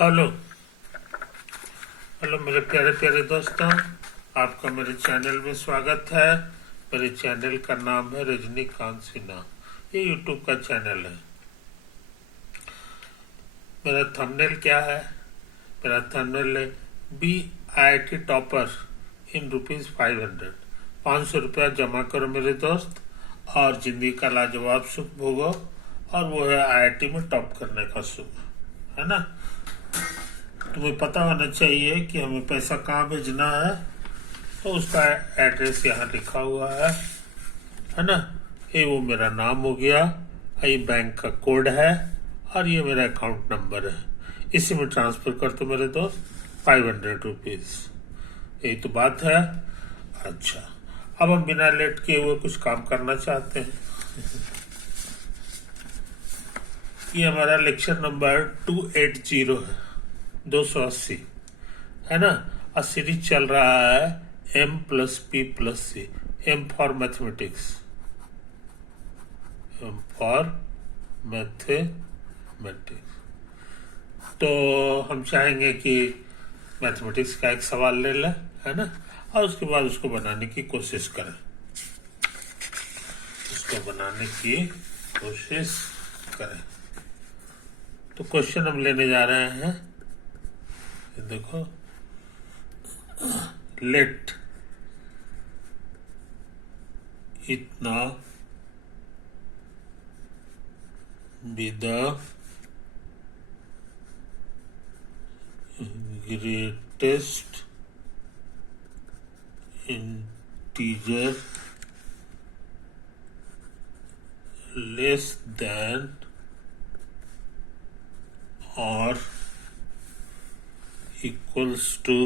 Hello. Hello मेरे प्यारे प्यारे दोस्तों, आपका मेरे चैनल में स्वागत है। मेरे चैनल का नाम है रजनीकांत सिन्हा। ये यूट्यूब का चैनल है। मेरा थंबनेल क्या है? मेरा थंबनेल है BIT टॉपर इन ₹500। 500 रुपया जमा करो मेरे दोस्त, और जिंदगी का लाजवाब सुख भोगो। और वो है IIT में टॉप करने का सुख, है ना। तुम्हें पता होना चाहिए कि हमें पैसा कहाँ भेजना है, तो उसका एड्रेस यहाँ लिखा हुआ है ना। ये वो मेरा नाम हो गया, ये बैंक का कोड है, और ये मेरा अकाउंट नंबर है। इसी में ट्रांसफर कर दो मेरे दोस्त, ₹500। यही तो बात है। अच्छा, अब हम बिना लेट किए हुए कुछ काम करना चाहते हैं। ये हमारा लेक्चर नंबर 280 है, 280, है ना। और सीरीज चल रहा है M+P+C। M for mathematics, M for mathematics. तो हम चाहेंगे कि मैथमेटिक्स का एक सवाल ले लें, है ना, और उसके बाद उसको बनाने की कोशिश करें। उसको बनाने की कोशिश करें। तो क्वेश्चन हम लेने जा रहे हैं, ये देखो। लेट इतना be the greatest integer less than or equals to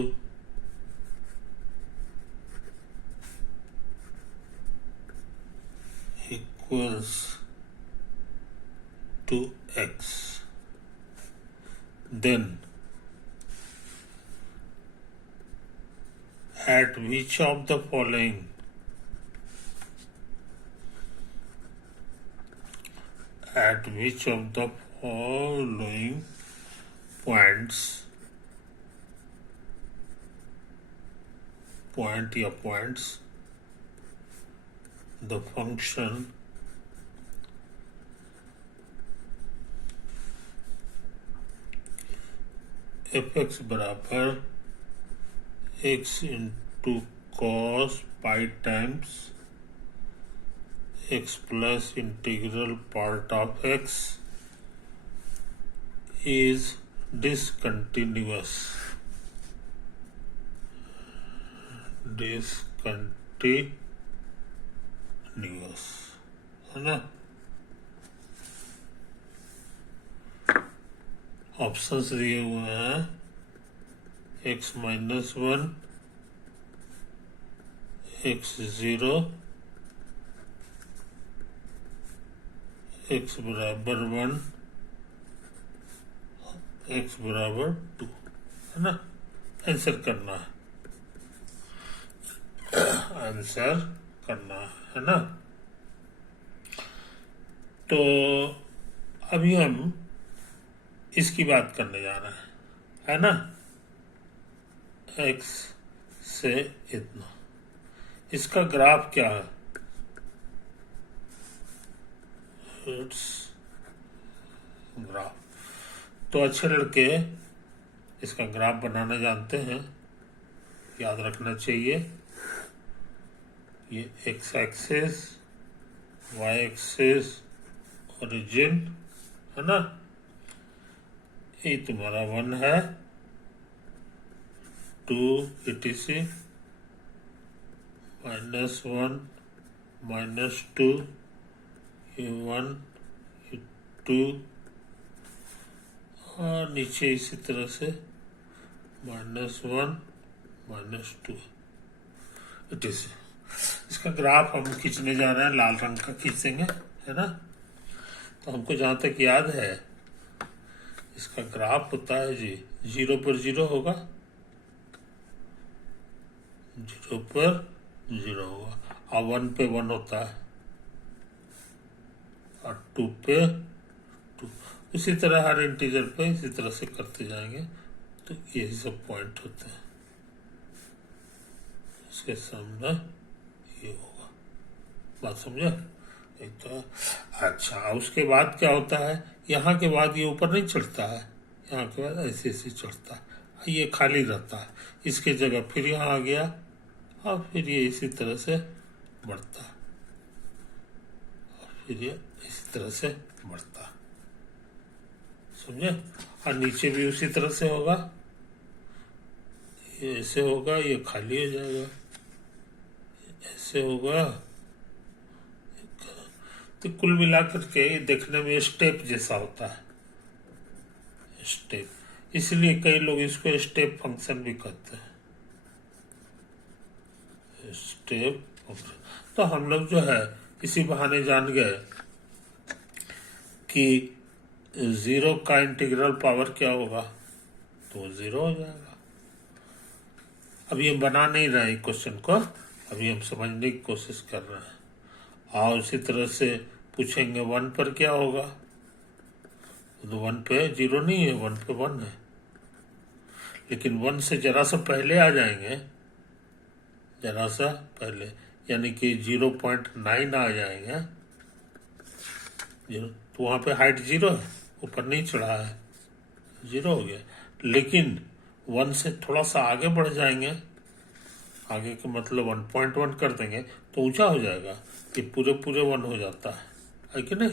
x. Then at which of the following points the function f(x) बराबर x into cos pi times x plus integral part of x is discontinuous, है ना। Options दिए हुए हैं x-1, x0, x बराबर 1, x बराबर 2, है ना। आंसर करना है ना। तो अभी हम इसकी बात करने जा रहे हैं, है ना। x से इतना, इसका ग्राफ क्या है? It's graph. तो अच्छे लड़के इसका ग्राफ बनाना जानते हैं, याद रखना चाहिए। ये x axis, y axis, origin, है ना। ये तुम्हारा 1 है, 2 etc, -1, -2, ये 1, ये 2, और नीचे इसी तरह से -1, -2 etc। इसका ग्राफ हम खींचने जा रहे हैं, लाल रंग का खींचेंगे, है ना। तो हमको जहाँ तक याद है, इसका ग्राफ होता है जी, 0 पर 0 होगा, 0 पर 0 होगा, और 1 पे 1 होता है, और 2 पे 2, उसी तरह हर इंटीजर पे इसी तरह से करते जाएंगे, तो यही सब पॉइंट होते हैं। इसके सामने ये होगा, बात समझे? एक तो अच्छा, उसके बाद क्या होता है, यहाँ के बाद ये ऊपर नहीं चढ़ता है, यहाँ के बाद ऐसे ऐसे चढ़ता है, ये खाली रहता है, इसके जगह फिर यहाँ आ गया और फिर ये इसी तरह से बढ़ता है, और फिर ये इसी तरह से बढ़ता है, समझे? और नीचे भी उसी तरह से होगा, ये ऐसे होगा, ये खाली हो जाएगा, ऐसे होगा। तो कुल मिलाकर के देखने में स्टेप जैसा होता है, स्टेप, इसलिए कई लोग इसको स्टेप फंक्शन भी कहते हैं, स्टेप फंक्शन। तो हम लोग जो है इसी बहाने जान गए कि जीरो का इंटीग्रल पावर क्या होगा, तो जीरो हो जाएगा। अब ये बना नहीं रहे क्वेश्चन को, अभी हम समझने की कोशिश कर रहे हैं। और इसी तरह से पूछेंगे 1 पर क्या होगा, तो 1 पे जीरो नहीं है, 1 पे 1 है, लेकिन 1 से जरा सा पहले आ जाएंगे, जरा सा पहले, यानी कि 0.9 आ जाएंगे, तो वहाँ पे हाइट 0 है, ऊपर नहीं चढ़ा है, 0 हो गया। लेकिन 1 से थोड़ा सा आगे बढ़ जाएंगे, आगे के मतलब 1.1 कर देंगे तो ऊंचा हो जाएगा, ये पूरे पूरे 1 हो जाता है कि नहीं?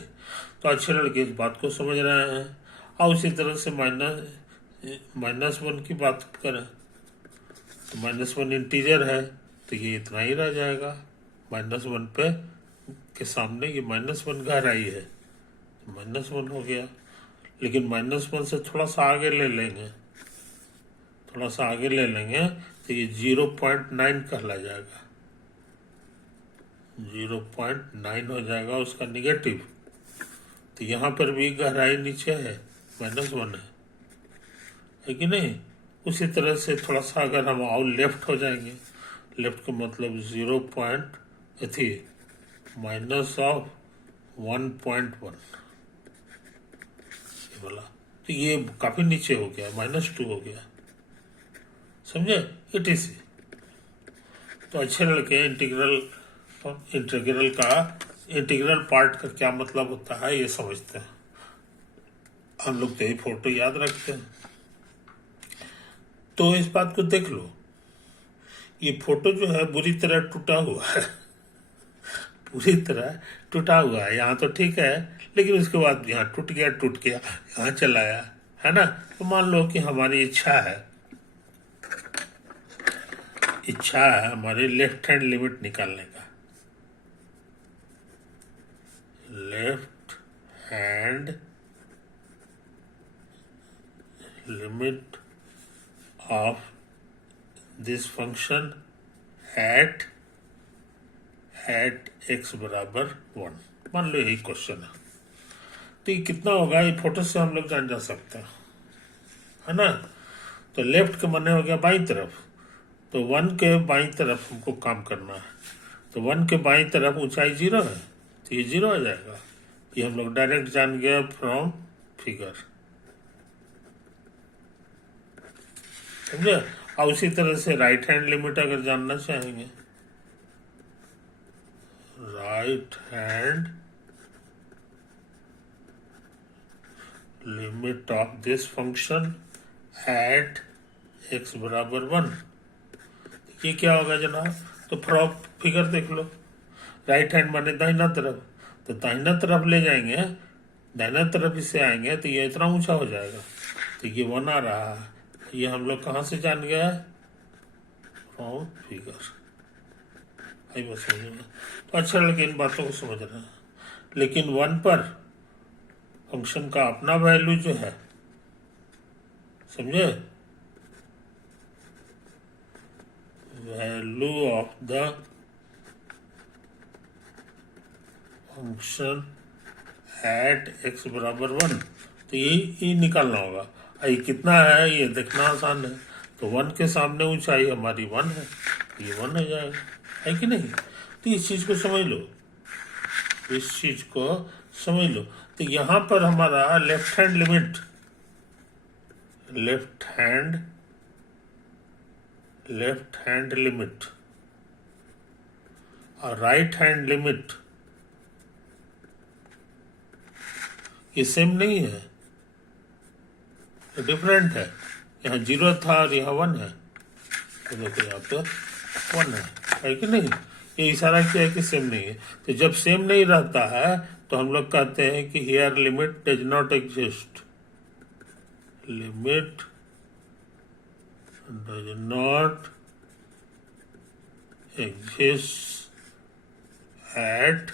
तो अच्छे लड़के इस बात को समझ रहे हैं। और उसी तरह से -1 की बात करें तो -1 इंटीजर है, तो ये इतना ही रह जाएगा, -1 पे के सामने ये -1 गहराई है, तो -1 हो गया। लेकिन -1 से थोड़ा सा आगे ले लेंगे, थोड़ा सा आगे ले लेंगे तो ये 0.9 कहला जाएगा, 0.9 हो जाएगा उसका निगेटिव। तो यहाँ पर भी गहराई नीचे है, -1 है कि नहीं? उसी तरह से थोड़ा सा अगर हम और लेफ्ट हो जाएंगे, लेफ्ट का मतलब 0.1 ये बोला, तो ये काफी नीचे हो गया, -2 हो गया, समझे? ETC। तो अच्छे लड़के इंटीग्रल पार्ट का क्या मतलब होता है ये समझते हैं। हम लोग तो ये फोटो याद रखते हैं, तो इस बात को देख लो, ये फोटो जो है बुरी तरह टूटा हुआ है, पूरी तरह टूटा हुआ है। यहाँ तो ठीक है, लेकिन उसके बाद यहाँ टूट गया, यहाँ चला आया, है ना? तो मान लो कि हमारी इच्छा है हमारे लेफ्ट हैंड लिमिट निकालने का, left hand limit of this function at x बराबर 1, मान लो यही क्वेश्चन है। तो ये कितना होगा, ये फोटो से हम लोग जान जा सकते हैं, है ना? तो लेफ्ट के माने हो गया बाईं तरफ, तो 1 के बाईं तरफ हमको काम करना है, तो 1 के बाईं तरफ ऊंचाई 0 है, तो ये 0 आ जाएगा। ये हम लोग डायरेक्ट जान गया फ्रॉम फिगर, समझे? और उसी तरह से राइट हैंड लिमिट अगर जानना चाहेंगे, right hand limit of this function at x बराबर 1, ये क्या होगा जनाब? तो फ्रॉम फिगर देख लो, राइट हैंड माने दाहिना तरफ, तो दाहिना तरफ ले जाएंगे, दाहिना तरफ इसे आएंगे तो ये इतना ऊंचा हो जाएगा, तो ये 1 आ रहा है। ये हम लोग कहाँ से जान गया? From figure. आई बात समझ में? तो अच्छा लगे इन बातों को समझ रहा है। लेकिन 1 पर फंक्शन का अपना वैल्यू जो है, समझे? Value of the function at x बराबर 1, तो ये निकालना होगा। ये कितना है ये देखना आसान है, तो 1 के सामने ऊंचाई हमारी 1 है, ये 1 हो जाएगा, है कि नहीं? तो इस चीज को समझ लो, इस चीज को समझ लो। तो यहां पर हमारा लेफ्ट हैंड लिमिट और राइट हैंड लिमिट ये सेम नहीं है, डिफरेंट है। यहाँ 0 था और यहाँ 1 है, तो देखो यहाँ पर 1 है कि नहीं? ये इशारा किया है कि सेम नहीं है। तो जब सेम नहीं रहता है तो हम लोग कहते हैं कि here limit does not exist, limit does not exist at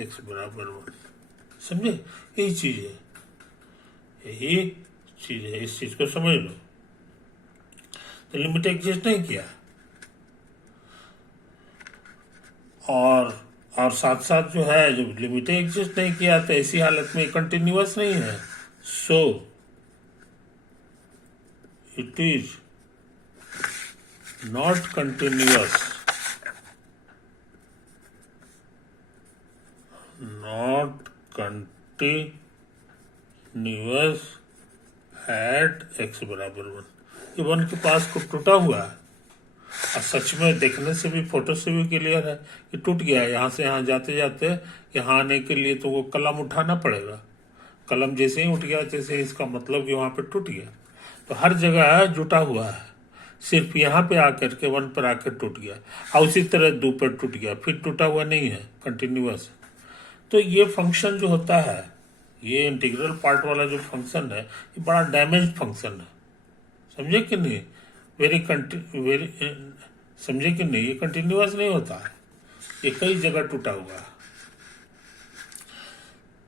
x बराबर 1। समझे? यही चीज है, इस चीज को समझ लो। तो लिमिट एग्जिस्ट नहीं किया, और साथ साथ जो है, जब लिमिट एग्जिस्ट नहीं किया तो ऐसी हालत में कंटिन्यूअस नहीं है। So it is not continuous, at x बराबर 1। ये 1 के पास को टूटा हुआ है, और सच में देखने से भी, फोटो से भी क्लियर है कि टूट गया है। यहाँ से यहाँ जाते जाते यहाँ आने के लिए तो वो कलम उठाना पड़ेगा। कलम जैसे ही उठ गया, जैसे इसका मतलब कि वहाँ पे टूट गया। तो हर जगह जुटा हुआ है, सिर्फ यहाँ पे आकर के 1 पर आकर टूट गया, और उसी तरह 2 पर टूट गया, फिर टूटा हुआ नहीं है, कंटिन्यूअस। तो ये फंक्शन जो होता है, ये इंटीग्रल पार्ट वाला जो फंक्शन है, ये बड़ा डैमेज फंक्शन है। समझे कि नहीं? समझे कि नहीं? ये कंटिन्यूअस नहीं होता है, ये कई जगह टूटा हुआ है।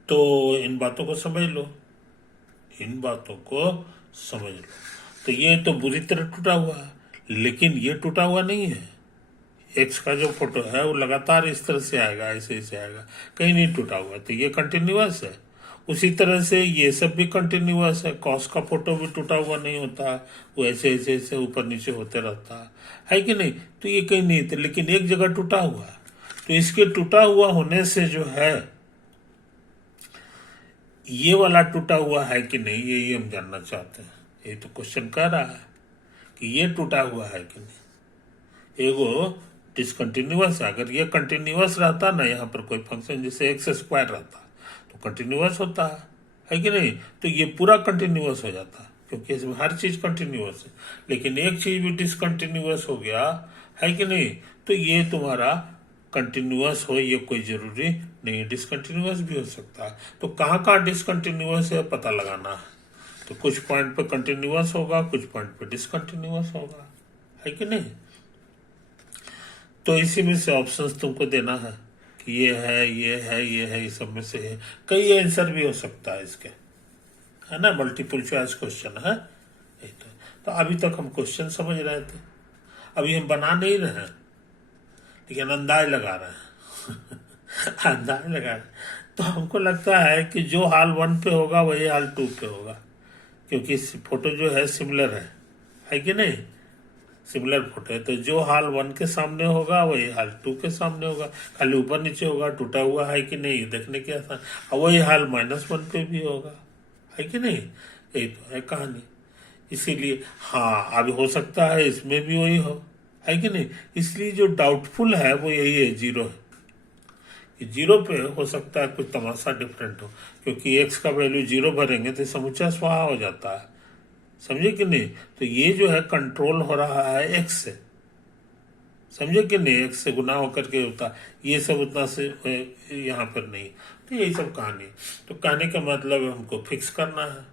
तो इन बातों को समझ लो, तो ये तो बुरी तरह टूटा हुआ है, लेकिन ये टूटा हुआ नहीं है। एक्स का जो फोटो है वो लगातार इस तरह से आएगा, ऐसे आएगा, कहीं नहीं टूटा हुआ, तो ये कंटिन्यूअस है। उसी तरह से ये सब भी कंटिन्यूअस है। कॉस का फोटो भी टूटा हुआ नहीं होता, वो ऐसे ऊपर नीचे होते रहता है कि नहीं? तो ये कहीं नहीं थे, लेकिन एक जगह टूटा हुआ है। तो इसके टूटा हुआ होने से जो है, ये वाला टूटा हुआ है कि नहीं, ये हम जानना चाहते हैं। ये तो क्वेश्चन कह रहा है कि ये टूटा हुआ है कि नहीं। एगो डिसकंटिन्यूअस है, अगर ये कंटिन्यूअस रहता ना, यहाँ पर कोई फंक्शन जैसे x स्क्वायर रहता तो कंटिन्यूअस होता है कि नहीं? तो ये पूरा कंटिन्यूअस हो जाता, क्योंकि इसमें हर चीज कंटिन्यूअस है। लेकिन एक चीज भी डिसकंटिन्यूअस हो गया है कि नहीं, तो ये तुम्हारा कंटिन्यूअस हो, ये कोई जरूरी नहीं, डिसकंटिन्यूअस भी हो सकता है। तो कहाँ कहाँ डिसकंटिन्यूअस है पता लगाना है। तो कुछ पॉइंट पे कंटिन्यूअस होगा, कुछ पॉइंट पे डिसकंटिन्यूअस होगा, है कि नहीं? तो इसी में से ऑप्शंस तुमको देना है कि ये है, ये सब में से है। कई आंसर भी हो सकता है इसके, है ना? मल्टीपल चॉइस क्वेश्चन है। तो अभी तक हम क्वेश्चन समझ रहे थे, अभी हम बना नहीं रहे हैं, लेकिन अंदाज लगा रहे हैं। अंदाज लगा रहे हैं। तो हमको लगता है कि जो हाल 1 पे होगा वही हाल 2 पे होगा, क्योंकि फोटो जो है सिमिलर है कि नहीं? सिमिलर फोटो है, तो जो हाल 1 के सामने होगा वही हाल 2 के सामने होगा। खाली ऊपर नीचे होगा, टूटा हुआ है कि नहीं देखने के आसान, और वही हाल -1 पे भी होगा, है कि नहीं? यही तो है कहानी। इसीलिए हाँ, अभी हो सकता है इसमें भी वही हो, है कि नहीं? इसलिए जो डाउटफुल है वो यही है, 0 है। 0 पे हो सकता है कुछ तमाशा डिफरेंट हो, क्योंकि x का वैल्यू 0 भरेंगे तो समुच्चय स्वाहा हो जाता है। समझे कि नहीं? तो ये जो है कंट्रोल हो रहा है x से, समझे कि नहीं? x से गुना होकर के होता, ये सब उतना से यहाँ पर नहीं। तो यही सब कहानी। तो कहने का मतलब हमको फिक्स करना है,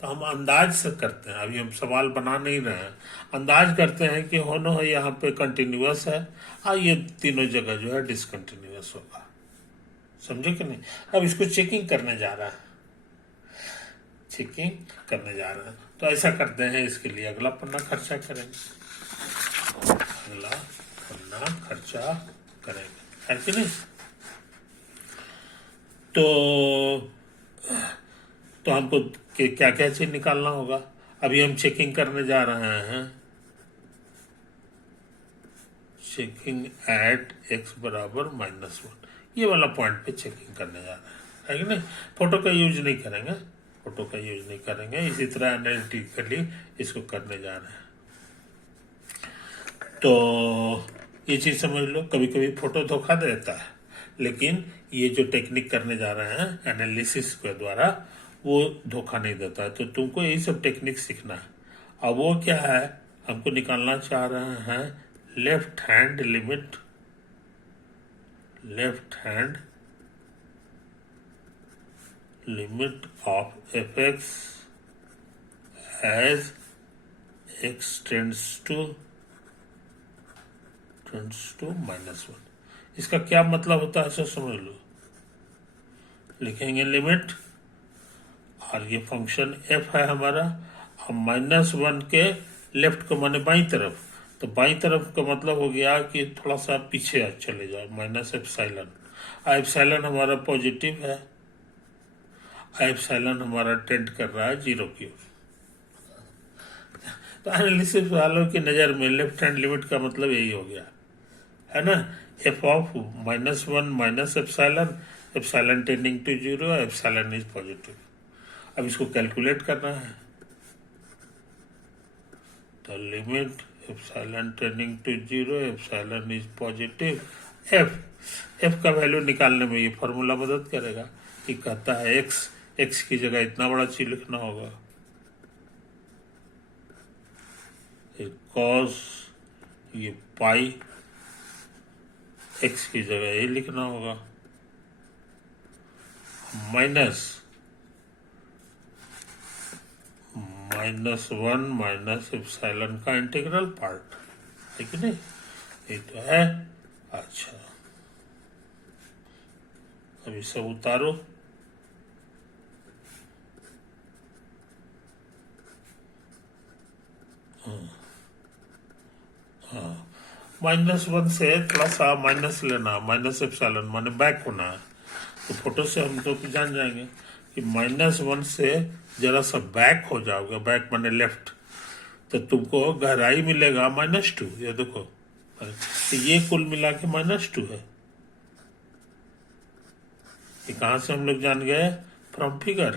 तो हम अंदाज से करते हैं। अभी हम सवाल बना नहीं रहे हैं, अंदाज करते हैं कि होनो है यहाँ पे कंटिन्यूअस है, और ये तीनों जगह जो है डिसकंटिन्यूअस होगा। समझे कि नहीं? अब इसको चेकिंग करने जा रहा है, तो ऐसा करते हैं, इसके लिए अगला पन्ना खर्चा करेंगे, है कि नहीं? तो हमको क्या क्या चीज निकालना होगा। अभी हम चेकिंग करने जा रहे हैं, चेकिंग एट x बराबर -1, ये वाला पॉइंट पे चेकिंग करने जा रहे हैं, है कि नहीं। फोटो का यूज नहीं करेंगे, फोटो का यूज नहीं करेंगे। इसी तरह एनालिटिकली इसको करने जा रहे हैं। तो ये चीज समझ लो, कभी कभी फोटो धोखा देता है, लेकिन ये जो टेक्निक करने जा रहे हैं एनालिसिस के द्वारा, वो धोखा नहीं देता है। तो तुमको यही सब टेक्निक सीखना है। अब वो क्या है, हमको निकालना चाह रहे हैं left hand limit, left hand limit of fx as x tends to -1। इसका क्या मतलब होता है, ऐसा समझ लो। लिखेंगे लिमिट, और ये फंक्शन f है हमारा, अब -1 के लेफ्ट को माने बाई तरफ, तो बाई तरफ का मतलब हो गया कि थोड़ा सा पीछे चले जाओ, माइनस एप्सिलॉन। एप्सिलॉन हमारा पॉजिटिव है, एप्सिलॉन हमारा टेंड कर रहा है 0 की ओर। तो एनालिसिस वालों की नज़र में लेफ्ट हैंड लिमिट का मतलब यही हो गया है ना, f of -1 minus epsilon, epsilon tending to 0, epsilon is positive. अब इसको कैलकुलेट करना है, तो limit epsilon tending to 0, epsilon is positive, f का वैल्यू निकालने में ये फॉर्मूला मदद करेगा। कि कहता है x की जगह इतना बड़ा चीज लिखना होगा, कॉस ये पाई, x की जगह ये लिखना होगा, -1 माइनस एप्सिलॉन का इंटीग्रल पार्ट, है कि नहीं, ये तो है। अच्छा, अभी सब उतारो, -1 से थोड़ा सा माइनस लेना, माइनस एप्सिलॉन माने बैक होना है। तो फोटो से हम तो जान जाएंगे कि -1 से जरा सा बैक हो जाओगे, बैक माने लेफ्ट, तो तुमको गहराई मिलेगा -2। ये देखो, तो ये कुल मिला के -2 है। ये कहां से हम लोग जान गए, फ्रॉम फिगर,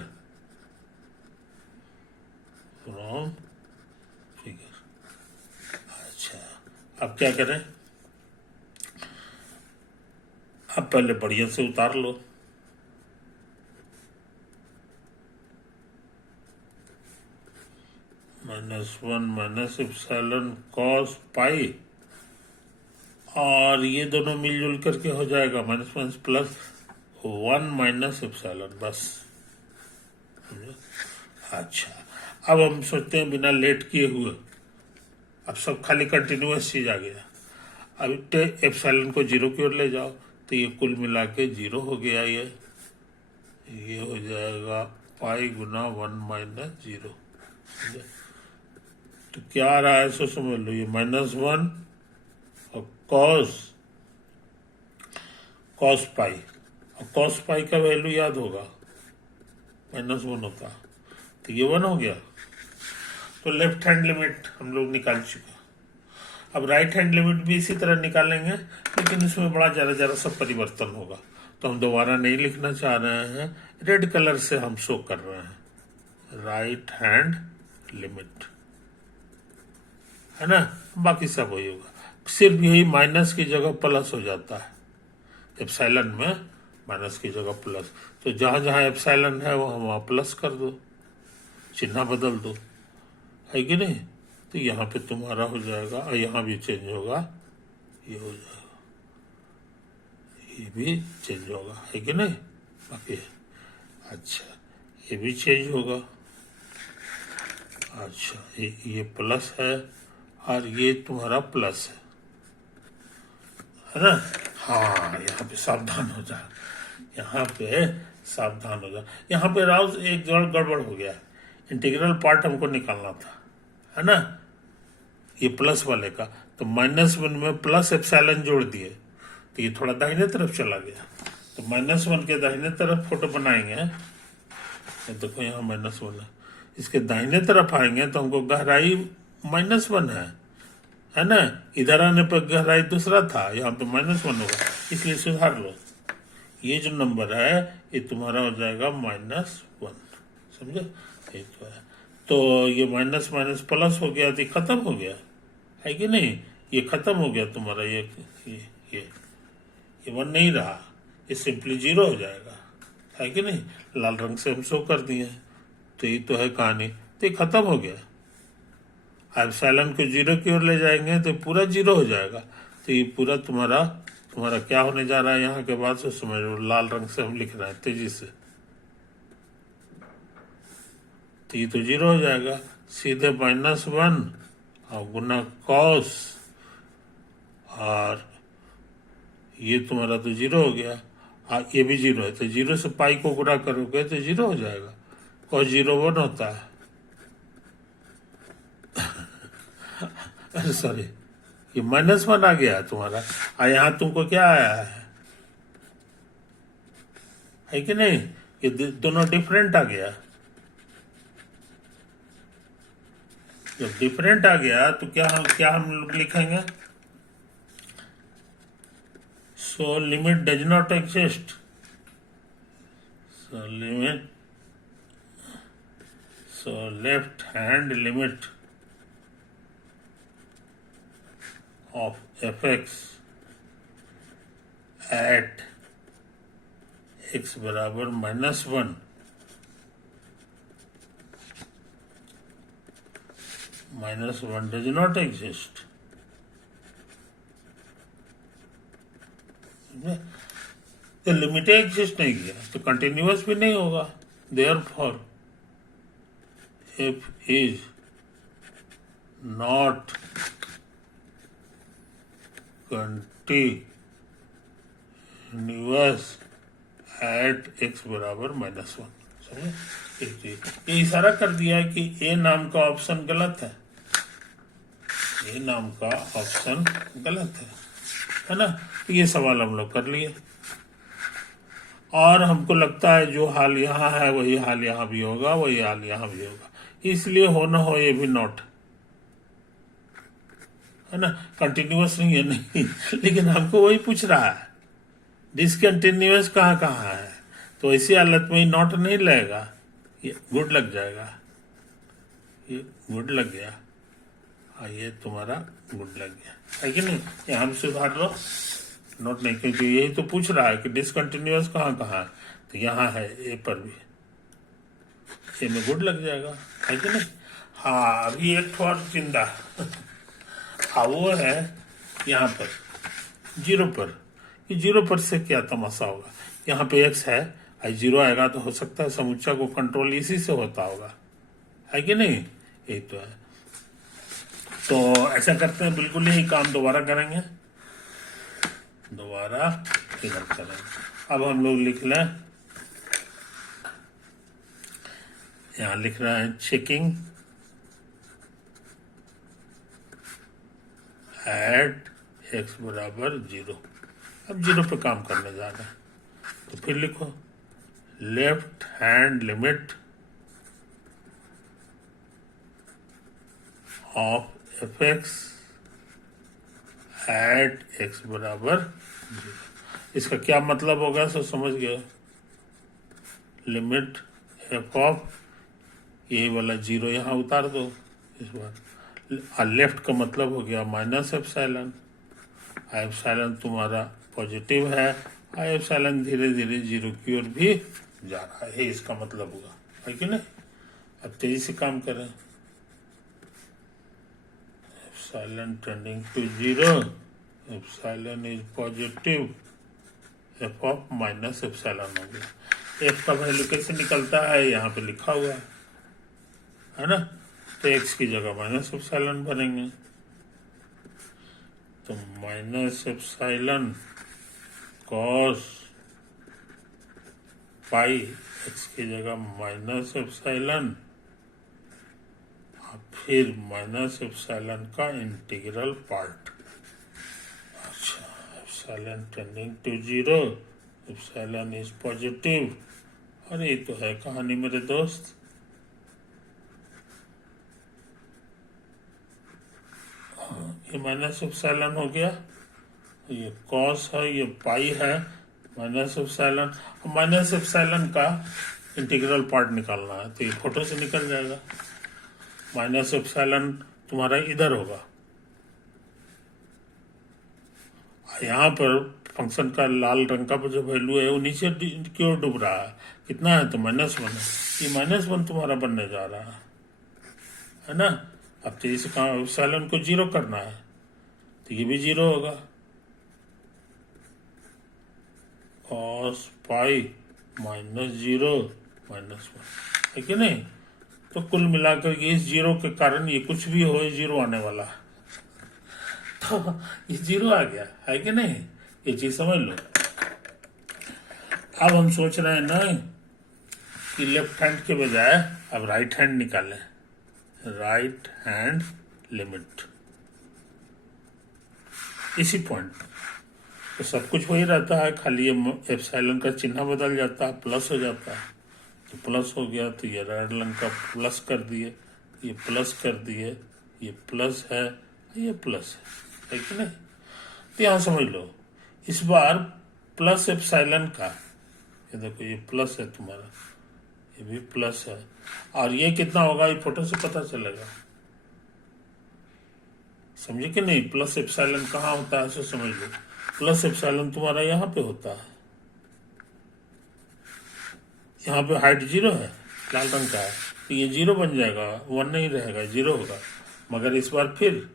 फ्रॉम फिगर। अच्छा, अब क्या करें, अब पहले बढ़िया से उतार लो, -1 माइनस एप्सिलॉन कॉस पाई, और ये दोनों मिलजुल करके हो जाएगा -1 प्लस 1 माइनस एप्सिलॉन, बस। अच्छा, अब हम सोचते हैं बिना लेट किए हुए, अब सब खाली कंटिन्यूअस चीज आ गया। अब एप्सिलॉन को 0 की ओर ले जाओ, तो ये कुल मिला के 0 हो गया। ये हो जाएगा पाई गुना 1 माइनस 0। तो क्या आ रहा है, सो समझ लो, ये -1 और कॉस पाई, और कॉस पाई का वैल्यू याद होगा, -1 होता, तो ये 1 हो गया। तो लेफ्ट हैंड लिमिट हम लोग निकाल चुका। अब राइट हैंड लिमिट भी इसी तरह निकालेंगे, लेकिन इसमें बड़ा जरा सा परिवर्तन होगा। तो हम दोबारा नहीं लिखना चाह रहे हैं, रेड कलर से हम शो कर रहे हैं राइट हैंड लिमिट, है ना। बाकी सब वही होगा, सिर्फ यही माइनस की जगह प्लस हो जाता है। एप्सिलॉन में माइनस की जगह प्लस, तो जहां जहां एप्सिलॉन है वहां प्लस कर दो, चिन्ह बदल दो, है कि नहीं। तो यहाँ पे तुम्हारा हो जाएगा, और यहाँ भी चेंज होगा, ये हो जाएगा, ये भी चेंज होगा, है कि नहीं। बाकी अच्छा, ये भी चेंज होगा। अच्छा, ये प्लस है, और ये तुम्हारा प्लस है ना। हाँ, यहाँ पे सावधान हो जा, यहाँ पे सावधान हो जा। यहाँ पे राउज एक गड़बड़ हो गया, इंटीग्रल पार्ट हमको निकालना था, है ना, ये प्लस वाले का। तो -1 में प्लस एप्सिलॉन जोड़ दिए, तो ये थोड़ा दाहिने तरफ चला गया। तो -1 के दाहिने तरफ फोटो बनाएंगे, देखो यहाँ -1 है, इसके दाहिने तरफ आएंगे तो हमको गहराई -1 है ना। इधर आने पर गहराई दूसरा था, यहाँ पे -1 होगा, इसलिए सुधार लो। ये जो नंबर है ये तुम्हारा हो जाएगा -1। समझे? ये तो है। तो ये माइनस माइनस प्लस हो गया तो ये खत्म हो गया, है कि नहीं? ये खत्म हो गया तुम्हारा, ये ये ये 1 नहीं रहा, ये सिंपली 0 हो जाएगा, है कि नहीं? लाल रंग से हम शो कर दिए हैं। तो ये तो है कहानी, तो ये खत्म हो गया। अब एप्सिलॉन को 0 की ओर ले जाएंगे तो पूरा 0 हो जाएगा। तो ये पूरा तुम्हारा क्या होने जा रहा है यहाँ के बाद से समझ लो। लाल रंग से हम लिख रहे हैं तेजी से, तो ये तो 0 हो जाएगा। सीधे -1 और गुना कॉस, और ये तुम्हारा तो 0 हो गया। ये भी 0 है, तो 0 से पाई को गुणा करोगे तो 0 हो जाएगा। कॉस 0 1 होता है। अरे सॉरी, ये -1 आ गया तुम्हारा, और यहाँ तुमको क्या आया है कि नहीं? ये दोनों डिफरेंट आ गया। जब डिफरेंट आ गया तो क्या हम लोग लिखेंगे? So limit does not exist. So left hand limit of fx at x बराबर -1 does not exist। तो लिमिट एग्जिस्ट नहीं किया तो कंटिन्यूअस भी नहीं होगा। Therefore f is not continuous at x बराबर -1। समझे? ये इशारा कर दिया है कि ए नाम का ऑप्शन गलत है। ए नाम का ऑप्शन गलत है ना? तो ये सवाल हम लोग कर लिए, और हमको लगता है जो हाल यहाँ है वही हाल यहाँ भी होगा, वही हाल यहाँ भी होगा। इसलिए हो ना हो ये भी नॉट है ना, कंटिन्यूअस नहीं है नहीं, लेकिन हमको वही पूछ रहा है डिसकंटिन्यूअस कहाँ कहाँ है। तो इसी हालत में नॉट नहीं लगेगा, ये गुड लग जाएगा। ये गुड लग गया, ये तुम्हारा गुड लग गया, है कि नहीं? ये हम सुधार लो, नोट नहीं, क्योंकि यही तो पूछ रहा है कि डिसकंटिन्यूअस कहाँ कहाँ है। तो यहाँ है ए पर भी, ए में गुड लग जाएगा, है कि नहीं? हाँ, अभी एक और जिंदा हाँ वो है यहाँ पर 0 पर। ये 0 पर से क्या तमाशा होगा? यहाँ पे x है, 0 आएगा तो हो सकता है समुच्चय को कंट्रोल इसी से होता होगा, है कि नहीं? यही तो है। तो ऐसा करते हैं, बिल्कुल यही काम दोबारा करेंगे, दोबारा इधर करेंगे। अब हम लोग लिख लें, यहाँ लिख रहे हैं चेकिंग एट x बराबर 0। अब 0 पे काम करने जा रहे हैं, तो फिर लिखो left hand limit of fx at x बराबर 0। इसका क्या मतलब होगा सो समझ गए? लिमिट f ऑफ, यही वाला 0 यहाँ उतार दो इस बार। लेफ्ट का मतलब हो गया -एप्सिलॉन। एप्सिलॉन तुम्हारा पॉजिटिव है, एप्सिलॉन धीरे धीरे 0 की ओर भी जा रहा है, इसका मतलब हुआ, है कि नहीं? अब तेजी से काम करें। Epsilon tending to 0, epsilon is positive, F of -epsilon हो गया। एफ का वैल्यू कैसे निकलता है? यहाँ पे लिखा हुआ है ना? तो x की जगह -एप्सिलॉन भरेंगे, तो -एप्सिलॉन कॉस पाई, x की जगह -एप्सिलॉन, फिर -एप्सिलॉन का इंटीग्रल पार्ट। अच्छा, epsilon tending to 0, epsilon is positive, और ये तो है कहानी मेरे दोस्त। ये -एप्सिलॉन हो गया, ये कॉस है, ये पाई है, माइनस एप्सिलॉन, माइनस एप्सिलॉन का इंटीग्रल पार्ट निकालना है तो ये फोटो से निकल जाएगा। माइनस एप्सिलॉन तुम्हारा इधर होगा, यहाँ पर फंक्शन का लाल रंग का जो वैल्यू है वो नीचे की ओर डूब रहा है, कितना है तो -1 है, ये -1 तुम्हारा बनने जा रहा है ना। अब तो इस एप्सिलॉन को 0 करना है तो ये भी 0 होगा, cos पाई -0 -1 है कि नहीं। तो कुल मिलाकर ये 0 के कारण ये कुछ भी हो 0 आने वाला है, तो ये 0 आ गया है कि नहीं, ये चीज समझ लो। अब हम सोच रहे हैं ना कि लेफ्ट हैंड के बजाय अब राइट हैंड निकालें, राइट हैंड लिमिट इसी पॉइंट, तो सब कुछ वही रहता है, खाली ये एप्सिलॉन का चिन्ह बदल जाता है, प्लस हो जाता है, तो प्लस हो गया तो ये रेड रंग का प्लस कर दिए, ये प्लस कर दिए, ये प्लस है, ये प्लस है कि नहीं। तो यहाँ समझ लो इस बार प्लस एप्सिलॉन का, ये देखो ये प्लस है तुम्हारा, ये भी प्लस है, और ये कितना होगा ये फोटो से पता चलेगा, समझे कि नहीं। प्लस एप्सिलॉन कहाँ होता है ऐसे समझ लो, प्लस एप्सिलॉन तुम्हारा यहाँ पे होता है, यहाँ पे हाइट 0 है, लाल रंग का है, तो ये 0 बन जाएगा, 1 नहीं रहेगा, 0 होगा। मगर इस बार फिर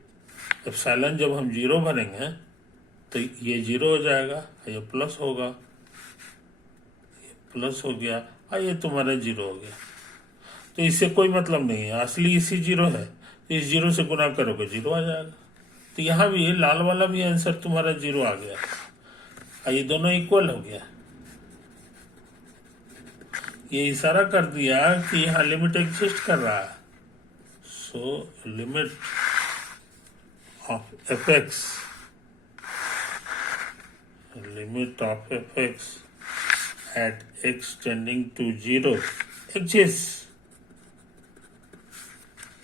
एप्सिलॉन जब हम 0 भरेंगे तो ये 0 हो जाएगा, ये प्लस होगा, ये प्लस हो गया, और ये तुम्हारा 0 हो गया। तो इससे कोई मतलब नहीं है, असली इसी 0 है, तो इस 0 से गुना करोगे 0 आ जाएगा। तो यहाँ भी लाल वाला भी आंसर तुम्हारा 0 आ गया, और ये दोनों इक्वल हो गया। ये इशारा कर दिया कि यहाँ लिमिट एग्जिस्ट कर रहा है, so limit of F X, limit of F X at X tending to 0 exist,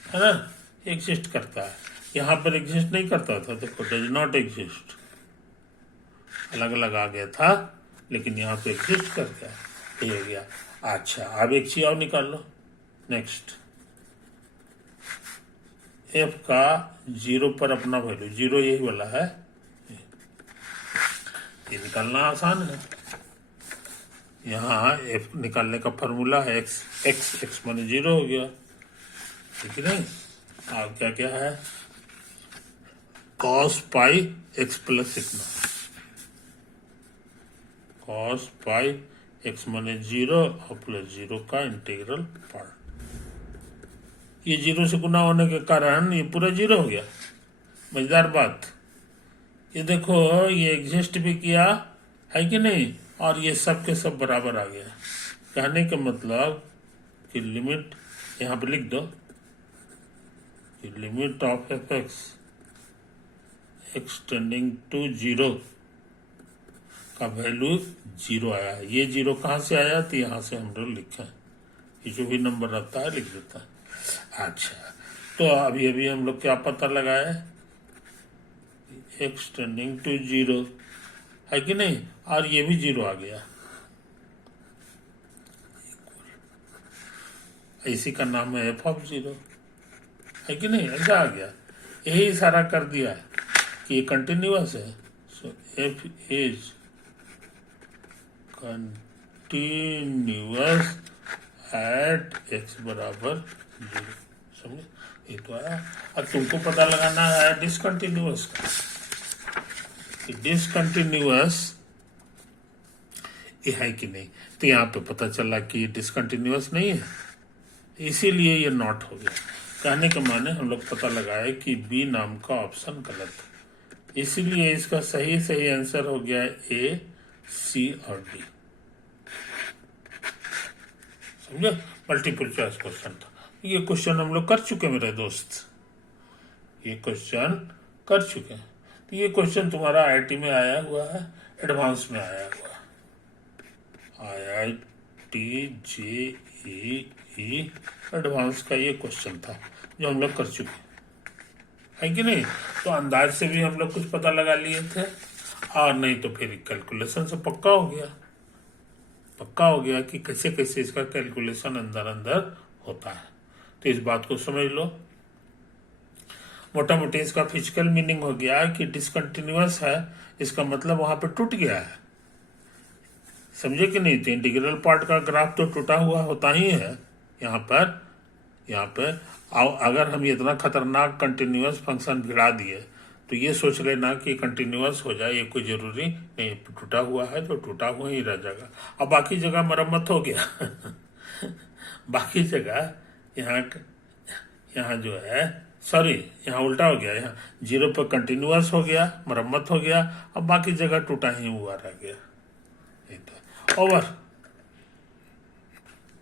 है ना, एग्जिस्ट करता है। यहाँ पर एग्जिस्ट नहीं करता था, देखो डज नॉट एग्जिस्ट, अलग अलग आ गया था, लेकिन यहाँ पे एग्जिस्ट करता है, ये हो गया। अच्छा अब एक चीज और निकाल लो, नेक्स्ट एफ का 0 पर अपना वैल्यू 0 यही वाला है, ये निकालना आसान है। यहाँ एफ निकालने का फॉर्मूला है एक्स माने 0 हो गया, ठीक है नहीं। अब क्या क्या है, cos पाई एक्स प्लस इतना, cos पाई एक्स माने 0 और प्लस 0 का इंटीग्रल पार्ट, ये 0 से गुना होने के कारण ये पूरा 0 हो गया। मजेदार बात, ये देखो ये एग्जिस्ट भी किया है कि नहीं, और ये सब के सब बराबर आ गया। कहने का मतलब कि लिमिट यहाँ पे लिख दो कि limit of F X X tending to 0 का वैल्यू 0 आया है। ये 0 कहाँ से आया, तो यहाँ से हम लोग लिखे, ये जो भी नंबर रहता है लिख देता है। अच्छा तो अभी अभी हम लोग क्या पता लगाए, एक्सटेंडिंग टू 0 है कि नहीं, और ये भी 0 आ गया, इसी का नाम है एफ ऑफ 0, है कि नहीं, ऐसा आ गया। यही इशारा कर दिया कि ये कंटिन्यूअस है, so f is continuous at x बराबर 0, समझे, ये तो आया। अब तुमको पता लगाना है डिसकंटिन्यूअस का, डिसकंटिन्यूअस ये है कि नहीं। तो यहाँ पे पता चला कि ये डिसकंटिन्यूअस नहीं है, इसीलिए ये नॉट हो गया। कहने के माने हम लोग पता लगाए कि बी नाम का ऑप्शन गलत है, इसीलिए इसका सही आंसर हो गया ए, सी और डी, समझे। मल्टीपल चॉइस क्वेश्चन था ये, क्वेश्चन हम लोग कर चुके मेरे दोस्त, ये क्वेश्चन कर चुके हैं। तो ये क्वेश्चन तुम्हारा आईआईटी में आया हुआ है, एडवांस में आया हुआ है, IIT JEE एडवांस का ये क्वेश्चन था जो हम लोग कर चुके हैं, है कि नहीं। तो अंदाज से भी हम लोग कुछ पता लगा लिए थे, और नहीं तो फिर कैलकुलेशन से पक्का हो गया कि कैसे कैसे इसका कैलकुलेशन अंदर अंदर होता है। तो इस बात को समझ लो। मोटा मोटी इसका फिजिकल मीनिंग हो गया कि डिसकंटिन्यूअस है, इसका मतलब वहां पे टूट गया है। समझे कि नहीं? तो इंटीग्रल पार्ट का ग्राफ तो टूटा हुआ होता ही है। यहाँ पे अगर हम इतना खतरनाक कंटिन्यूअस फंक्शन भिड़ा दिए तो ये सोच लेना कि कंटिन्यूअस हो जाए, ये कोई जरूरी नहीं। टूटा हुआ है तो टूटा हुआ ही रह जाएगा। अब बाकी जगह मरम्मत हो गया बाकी जगह यहाँ जो है, सॉरी यहाँ उल्टा हो गया, यहाँ 0 पर कंटिन्यूअस हो गया, मरम्मत हो गया, अब बाकी जगह टूटा ही हुआ रह गया। ओवर।